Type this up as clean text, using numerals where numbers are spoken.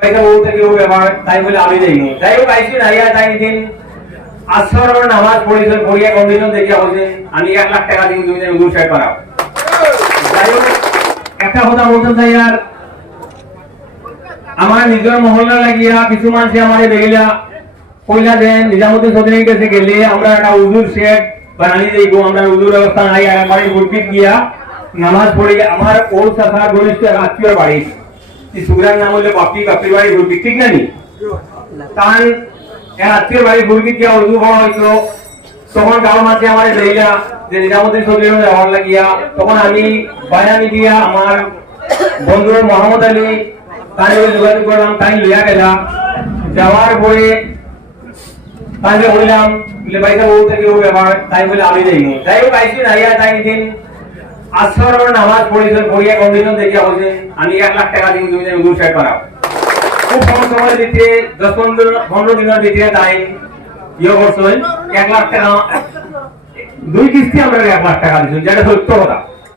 পয়সা বউ থেকে ও ব্যাপার তাই বলে আমি দেইনি। যাই হোক আইসি নাইয়া তাই দিন আসরের নামাজ পড়িছেন পড়িয়া কন্ডিশন দেখিয়া বলছেন আমি 1 লাখ টাকা দিন তুমি যেন উদুর শেয়ার করাও। যাই হোক একটা কথা বলতে চাই আর আমার নিজের মহল্লা লাগিয়া কিছু মানুষ আমারে বেগিলা কইলা দেন নিজামুদ্দিন চৌধুরীর কাছে গেলে আমরা একটা উজুর শেড বানানি দেব। আমরা উজুর ব্যবস্থা নাই আর আমার মুরগিত গিয়া নামাজ পড়ে আমার ওর শাখা ঘনিষ্ঠ আত্মীয় বাড়ি সুগ্রার নাম হলো বাপি বাপির বাড়ি মুরগি ঠিক না নি তার আত্মীয় বাড়ি মুরগি গিয়া উজু হওয়া হয়তো তখন গাঁও মাঝে আমার বেগিলা যে নিজামুদ্দিন চৌধুরীর যাওয়ার লাগিয়া তখন আমি বায়ানি দিয়া আমার বন্ধু মোহাম্মদ আলী তাই যোগাযোগ করলাম তাই লিয়া গেলাম। যাওয়ার পরে তাকে বললাম পয়সা বউ থেকে ও ব্যাপার তাই বলে আমি দেইনি। যাই হোক আইসি নাইয়া তাই দিন আসরের নামাজ পড়িছেন পড়িয়া কন্ডিশন দেখিয়া বলছেন আমি 1 লাখ টাকা দিন তুমি যেন উদুর শেয়ার করাও। খুব কম সময় দিতে 10-15 দিনের দিতে তাই ইয়ে করছেন 1 লাখ টাকা 2 কিস্তি আমরা 1 লাখ টাকা দিচ্ছেন যেটা সত্য কথা।